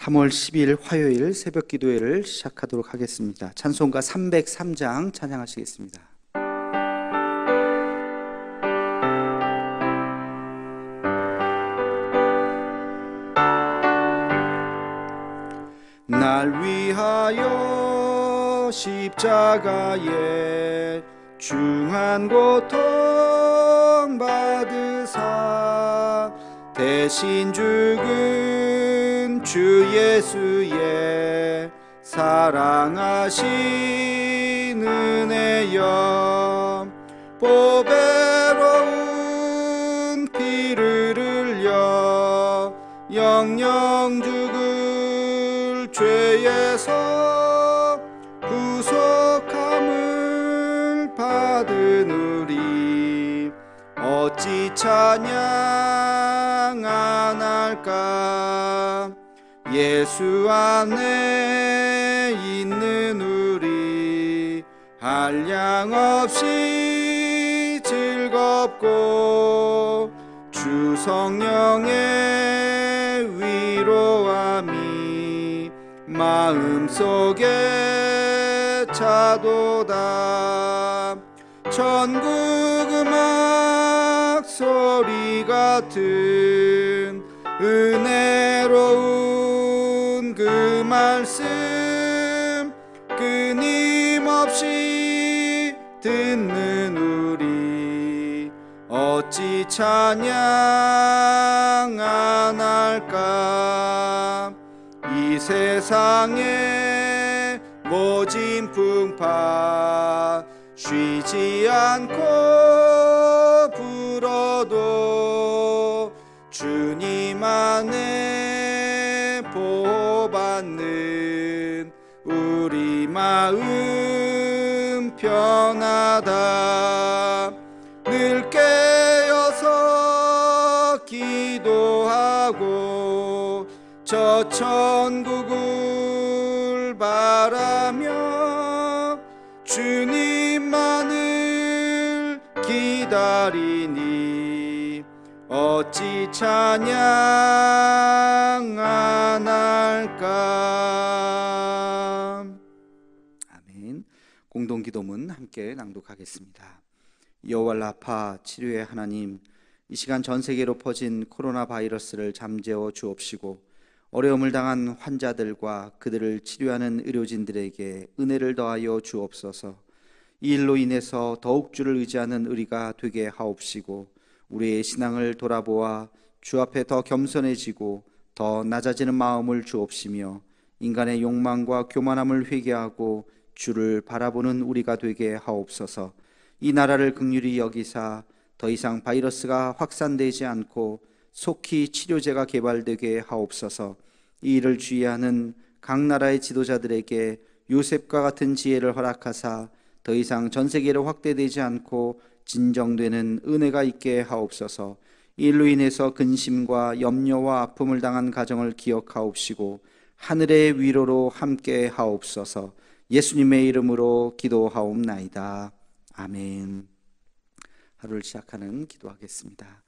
3월 10일 화요일 새벽 기도회를 시작하도록 하겠습니다. 찬송가 303장 찬양하시겠습니다. 날 위하여 십자가에 중한 고통 받으사 대신 죽은 주 예수의 사랑하신 은혜여, 보배로운 피를 흘려 영영 죽을 죄에서 구속함을 받은 우리 어찌 찬양 안 할까. 예수 안에 있는 우리 한량없이 즐겁고 주 성령의 위로함이 마음속에 차도다. 천국 음악 소리 같은 은혜로운 그 말씀 끊임없이 듣는 우리 어찌 찬양 안 할까. 이 세상의 모진 풍파 쉬지 않고 불어도 주님 안에 보호받는 우리 마음 편하다. 늘 깨어서 기도하고 저 천국을 바라며 주님만을 기다리니 어찌 찬양 안 할까. 아멘. 공동기도문 함께 낭독하겠습니다. 여호와 라파 치료의 하나님, 이 시간 전 세계로 퍼진 코로나 바이러스를 잠재워 주옵시고 어려움을 당한 환자들과 그들을 치료하는 의료진들에게 은혜를 더하여 주옵소서. 이 일로 인해서 더욱 주를 의지하는 우리가 되게 하옵시고 우리의 신앙을 돌아보아 주 앞에 더 겸손해지고 더 낮아지는 마음을 주옵시며 인간의 욕망과 교만함을 회개하고 주를 바라보는 우리가 되게 하옵소서. 이 나라를 긍휼히 여기사 더 이상 바이러스가 확산되지 않고 속히 치료제가 개발되게 하옵소서. 이 일을 주의하는 각 나라의 지도자들에게 요셉과 같은 지혜를 허락하사 더 이상 전 세계로 확대되지 않고 진정되는 은혜가 있게 하옵소서. 이 일로 인해서 근심과 염려와 아픔을 당한 가정을 기억하옵시고 하늘의 위로로 함께 하옵소서. 예수님의 이름으로 기도하옵나이다. 아멘. 하루를 시작하는 기도하겠습니다.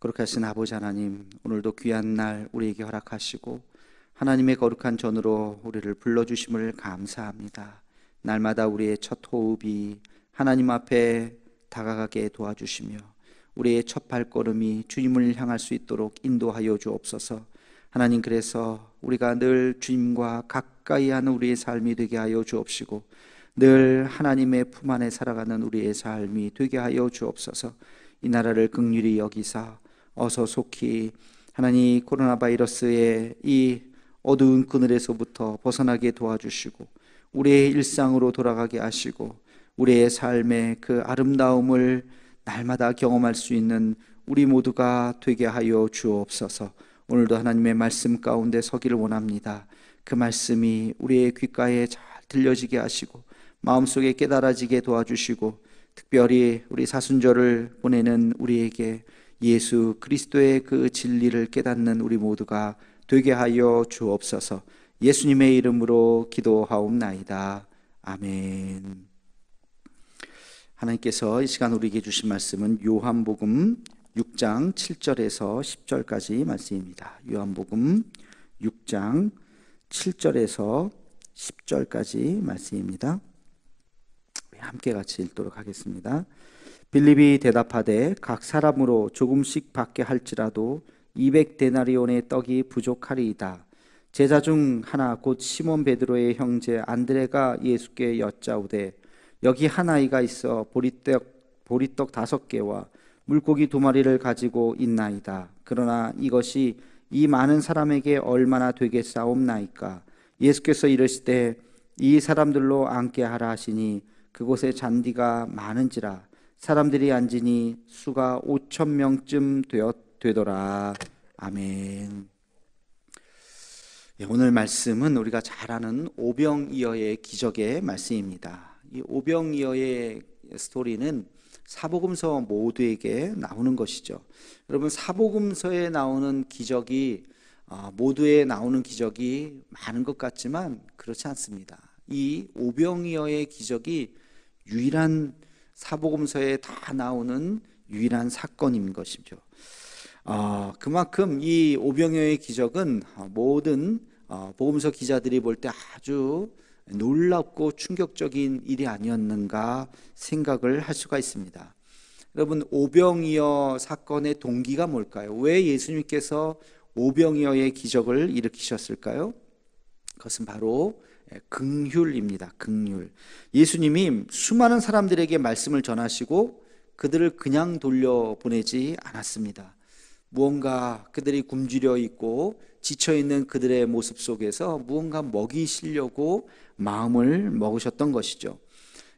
거룩하신 아버지 하나님, 오늘도 귀한 날 우리에게 허락하시고 하나님의 거룩한 전으로 우리를 불러주심을 감사합니다. 날마다 우리의 첫 호흡이 하나님 앞에 다가가게 도와주시며 우리의 첫 발걸음이 주님을 향할 수 있도록 인도하여 주옵소서. 하나님, 그래서 우리가 늘 주님과 가까이 하는 우리의 삶이 되게 하여 주옵시고 늘 하나님의 품 안에 살아가는 우리의 삶이 되게 하여 주옵소서. 이 나라를 긍휼히 여기사 어서 속히 하나님 코로나 바이러스의 이 어두운 그늘에서부터 벗어나게 도와주시고 우리의 일상으로 돌아가게 하시고 우리의 삶의 그 아름다움을 날마다 경험할 수 있는 우리 모두가 되게 하여 주옵소서. 오늘도 하나님의 말씀 가운데 서기를 원합니다. 그 말씀이 우리의 귓가에 잘 들려지게 하시고 마음속에 깨달아지게 도와주시고 특별히 우리 사순절을 보내는 우리에게 예수 그리스도의 그 진리를 깨닫는 우리 모두가 되게 하여 주옵소서. 예수님의 이름으로 기도하옵나이다. 아멘. 하나님께서 이 시간 우리에게 주신 말씀은 요한복음 6장 7절에서 10절까지 말씀입니다. 요한복음 6장 7절에서 10절까지 말씀입니다. 함께 같이 읽도록 하겠습니다. 빌립이 대답하되 각 사람으로 조금씩 받게 할지라도 200데나리온의 떡이 부족하리이다. 제자 중 하나 곧 시몬 베드로의 형제 안드레가 예수께 여짜오되 여기 한 아이가 있어 보리떡 5개와 물고기 2마리를 가지고 있나이다. 그러나 이것이 이 많은 사람에게 얼마나 되겠사옵나이까. 예수께서 이르시되 이 사람들로 앉게 하라 하시니 그곳에 잔디가 많은지라 사람들이 앉으니 수가 5,000명쯤 되더라. 아멘. 오늘 말씀은 우리가 잘 아는 오병이어의 기적의 말씀입니다. 이 오병이어의 스토리는 사복음서 모두에게 나오는 것이죠. 여러분, 사복음서에 나오는 기적이 모두에 나오는 기적이 많은 것 같지만 그렇지 않습니다. 이 오병이어의 기적이 유일한 사복음서에 다 나오는 유일한 사건인 것이죠. 그만큼 이 오병이어의 기적은 모든 복음서 기자들이 볼 때 아주 놀랍고 충격적인 일이 아니었는가 생각을 할 수가 있습니다. 여러분, 오병이어 사건의 동기가 뭘까요? 왜 예수님께서 오병이어의 기적을 일으키셨을까요? 그것은 바로 긍휼입니다. 긍휼. 예수님이 수많은 사람들에게 말씀을 전하시고 그들을 그냥 돌려보내지 않았습니다. 무언가 그들이 굶주려 있고 지쳐있는 그들의 모습 속에서 무언가 먹이시려고 마음을 먹으셨던 것이죠.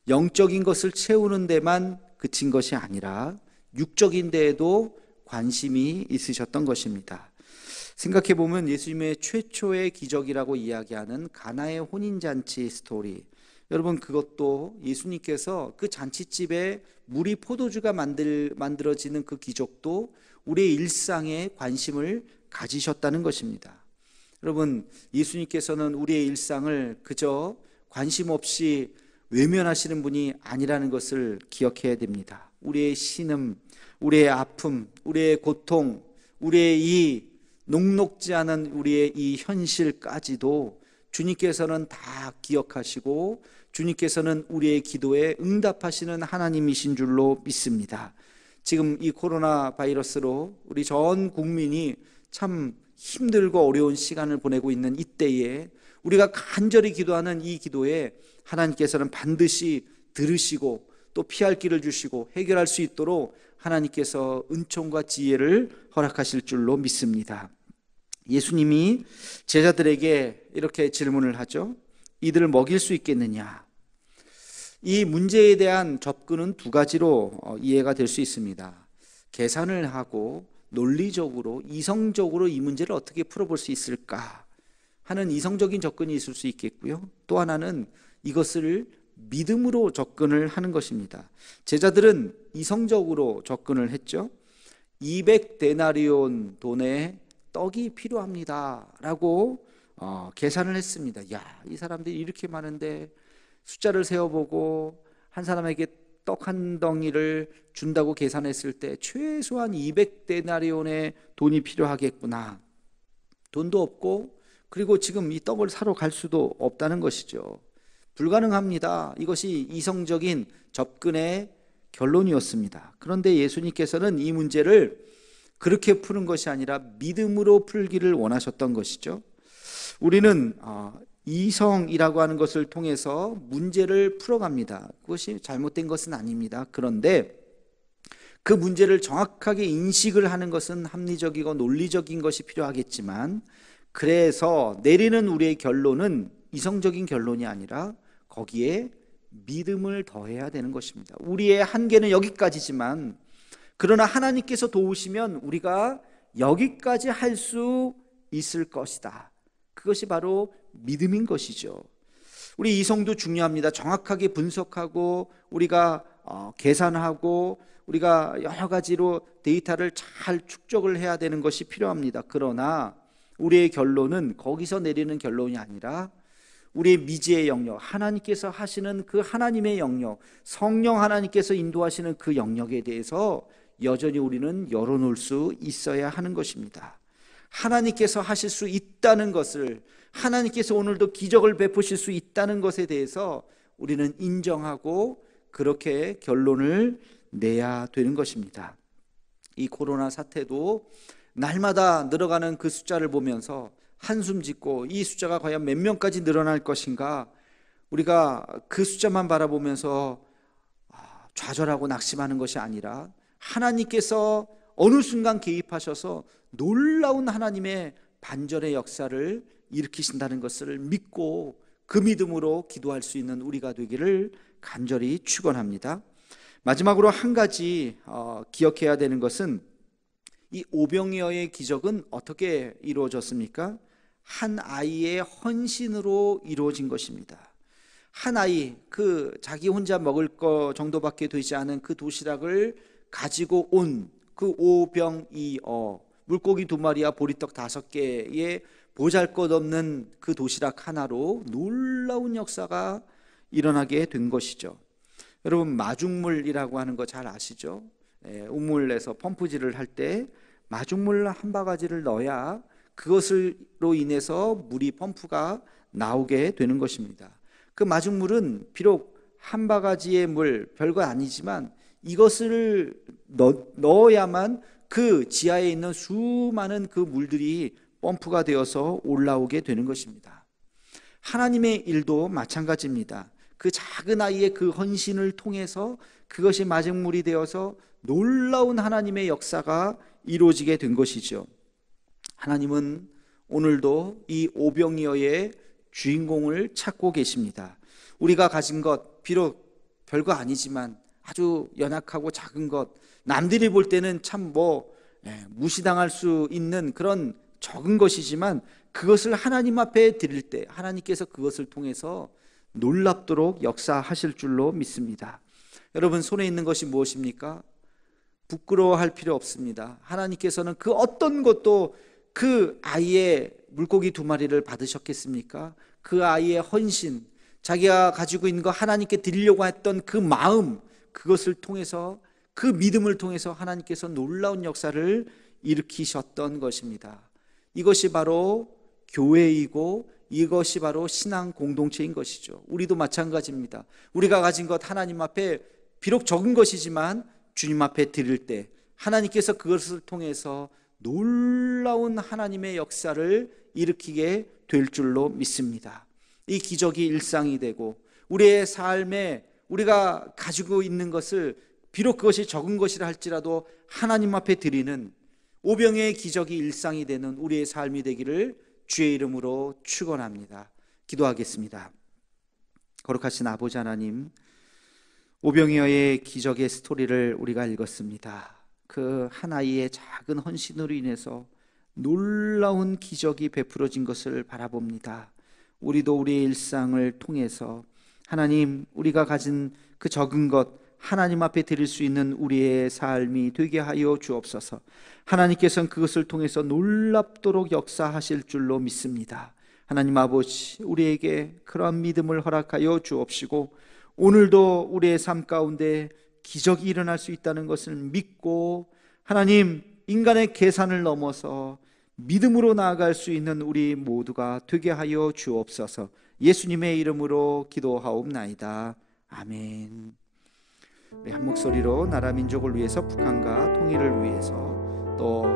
영적인 것을 채우는 데만 그친 것이 아니라 육적인 데에도 관심이 있으셨던 것입니다. 생각해보면 예수님의 최초의 기적이라고 이야기하는 가나의 혼인잔치 스토리, 여러분, 그것도 예수님께서 그 잔치집에 물이 포도주가 만들어지는 그 기적도 우리의 일상에 관심을 가지셨다는 것입니다. 여러분, 예수님께서는 우리의 일상을 그저 관심 없이 외면하시는 분이 아니라는 것을 기억해야 됩니다. 우리의 신음, 우리의 아픔, 우리의 고통, 우리의 이 녹록지 않은 우리의 이 현실까지도 주님께서는 다 기억하시고 주님께서는 우리의 기도에 응답하시는 하나님이신 줄로 믿습니다. 지금 이 코로나 바이러스로 우리 전 국민이 참 힘들고 어려운 시간을 보내고 있는 이때에 우리가 간절히 기도하는 이 기도에 하나님께서는 반드시 들으시고 또 피할 길을 주시고 해결할 수 있도록 하나님께서 은총과 지혜를 허락하실 줄로 믿습니다. 예수님이 제자들에게 이렇게 질문을 하죠. 이들을 먹일 수 있겠느냐? 이 문제에 대한 접근은 두 가지로 이해가 될 수 있습니다. 계산을 하고 논리적으로 이성적으로 이 문제를 어떻게 풀어볼 수 있을까 하는 이성적인 접근이 있을 수 있겠고요. 또 하나는 이것을 믿음으로 접근을 하는 것입니다. 제자들은 이성적으로 접근을 했죠. 200데나리온 돈의 떡이 필요합니다 라고 계산을 했습니다. 이 사람들이 이렇게 많은데 숫자를 세어보고 한 사람에게 떡 한 덩이를 준다고 계산했을 때 최소한 200데나리온의 돈이 필요하겠구나. 돈도 없고 그리고 지금 이 떡을 사러 갈 수도 없다는 것이죠. 불가능합니다. 이것이 이성적인 접근의 결론이었습니다. 그런데 예수님께서는 이 문제를 그렇게 푸는 것이 아니라 믿음으로 풀기를 원하셨던 것이죠. 우리는 이성이라고 하는 것을 통해서 문제를 풀어갑니다. 그것이 잘못된 것은 아닙니다. 그런데 그 문제를 정확하게 인식을 하는 것은 합리적이고 논리적인 것이 필요하겠지만, 그래서 내리는 우리의 결론은 이성적인 결론이 아니라 거기에 믿음을 더해야 되는 것입니다. 우리의 한계는 여기까지지만 그러나 하나님께서 도우시면 우리가 여기까지 할 수 있을 것이다. 그것이 바로 믿음인 것이죠. 우리 이성도 중요합니다. 정확하게 분석하고 우리가 계산하고 우리가 여러 가지로 데이터를 잘 축적을 해야 되는 것이 필요합니다. 그러나 우리의 결론은 거기서 내리는 결론이 아니라 우리의 미지의 영역, 하나님께서 하시는 그 하나님의 영역, 성령 하나님께서 인도하시는 그 영역에 대해서 여전히 우리는 열어놓을 수 있어야 하는 것입니다. 하나님께서 하실 수 있다는 것을, 하나님께서 오늘도 기적을 베푸실 수 있다는 것에 대해서 우리는 인정하고 그렇게 결론을 내야 되는 것입니다. 이 코로나 사태도 날마다 늘어가는 그 숫자를 보면서 한숨 짓고 이 숫자가 과연 몇 명까지 늘어날 것인가, 우리가 그 숫자만 바라보면서 좌절하고 낙심하는 것이 아니라 하나님께서 어느 순간 개입하셔서 놀라운 하나님의 반전의 역사를 일으키신다는 것을 믿고 그 믿음으로 기도할 수 있는 우리가 되기를 간절히 축원합니다. 마지막으로 한 가지 기억해야 되는 것은 이 오병이어의 기적은 어떻게 이루어졌습니까? 한 아이의 헌신으로 이루어진 것입니다. 한 아이, 그 자기 혼자 먹을 거 정도밖에 되지 않은 그 도시락을 가지고 온 그 오병이어, 물고기 2마리와 보리떡 5개에 보잘것없는 그 도시락 하나로 놀라운 역사가 일어나게 된 것이죠. 여러분, 마중물이라고 하는 거 잘 아시죠? 우물에서 펌프질을 할 때 마중물 한 바가지를 넣어야 그것으로 인해서 물이 펌프가 나오게 되는 것입니다. 그 마중물은 비록 한 바가지의 물, 별거 아니지만 이것을 넣어야만 그 지하에 있는 수많은 그 물들이 펌프가 되어서 올라오게 되는 것입니다. 하나님의 일도 마찬가지입니다. 그 작은 아이의 그 헌신을 통해서 그것이 마중물이 되어서 놀라운 하나님의 역사가 이루어지게 된 것이죠. 하나님은 오늘도 이 오병이어의 주인공을 찾고 계십니다. 우리가 가진 것, 비록 별거 아니지만 아주 연약하고 작은 것, 남들이 볼 때는 참 무시당할 수 있는 그런 적은 것이지만 그것을 하나님 앞에 드릴 때 하나님께서 그것을 통해서 놀랍도록 역사하실 줄로 믿습니다. 여러분, 손에 있는 것이 무엇입니까? 부끄러워할 필요 없습니다. 하나님께서는 그 어떤 것도 그 아이의 물고기 2마리를 받으셨겠습니까? 그 아이의 헌신, 자기가 가지고 있는 거 하나님께 드리려고 했던 그 마음, 그것을 통해서, 그 믿음을 통해서 하나님께서 놀라운 역사를 일으키셨던 것입니다. 이것이 바로 교회이고 이것이 바로 신앙 공동체인 것이죠. 우리도 마찬가지입니다. 우리가 가진 것 하나님 앞에 비록 적은 것이지만 주님 앞에 드릴 때 하나님께서 그것을 통해서 놀라운 하나님의 역사를 일으키게 될 줄로 믿습니다. 이 기적이 일상이 되고 우리의 삶에 우리가 가지고 있는 것을 비록 그것이 적은 것이라 할지라도 하나님 앞에 드리는 오병이어의 기적이 일상이 되는 우리의 삶이 되기를 주의 이름으로 축원합니다. 기도하겠습니다. 거룩하신 아버지 하나님, 오병이어의 기적의 스토리를 우리가 읽었습니다. 그 한 아이의 작은 헌신으로 인해서 놀라운 기적이 베풀어진 것을 바라봅니다. 우리도 우리의 일상을 통해서 하나님, 우리가 가진 그 적은 것 하나님 앞에 드릴 수 있는 우리의 삶이 되게 하여 주옵소서. 하나님께서는 그것을 통해서 놀랍도록 역사하실 줄로 믿습니다. 하나님 아버지, 우리에게 그러한 믿음을 허락하여 주옵시고 오늘도 우리의 삶 가운데 기적이 일어날 수 있다는 것을 믿고 하나님, 인간의 계산을 넘어서 믿음으로 나아갈 수 있는 우리 모두가 되게 하여 주옵소서. 예수님의 이름으로 기도하옵나이다. 아멘. 우리 한 목소리로 나라 민족을 위해서, 북한과 통일을 위해서, 또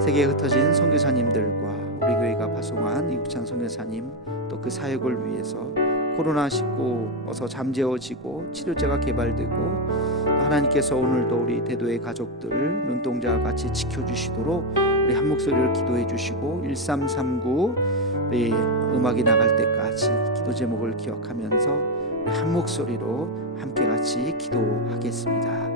세계에 흩어진 선교사님들과 우리 교회가 파송한 이국찬 선교사님, 또 그 사역을 위해서 코로나19 어서 잠재워지고 치료제가 개발되고 또 하나님께서 오늘도 우리 대도의 가족들 눈동자와 같이 지켜주시도록 우리 한 목소리를 기도해 주시고 1339 우리 음악이 나갈 때까지 기도 제목을 기억하면서 우리 한 목소리로 함께 같이 기도하겠습니다.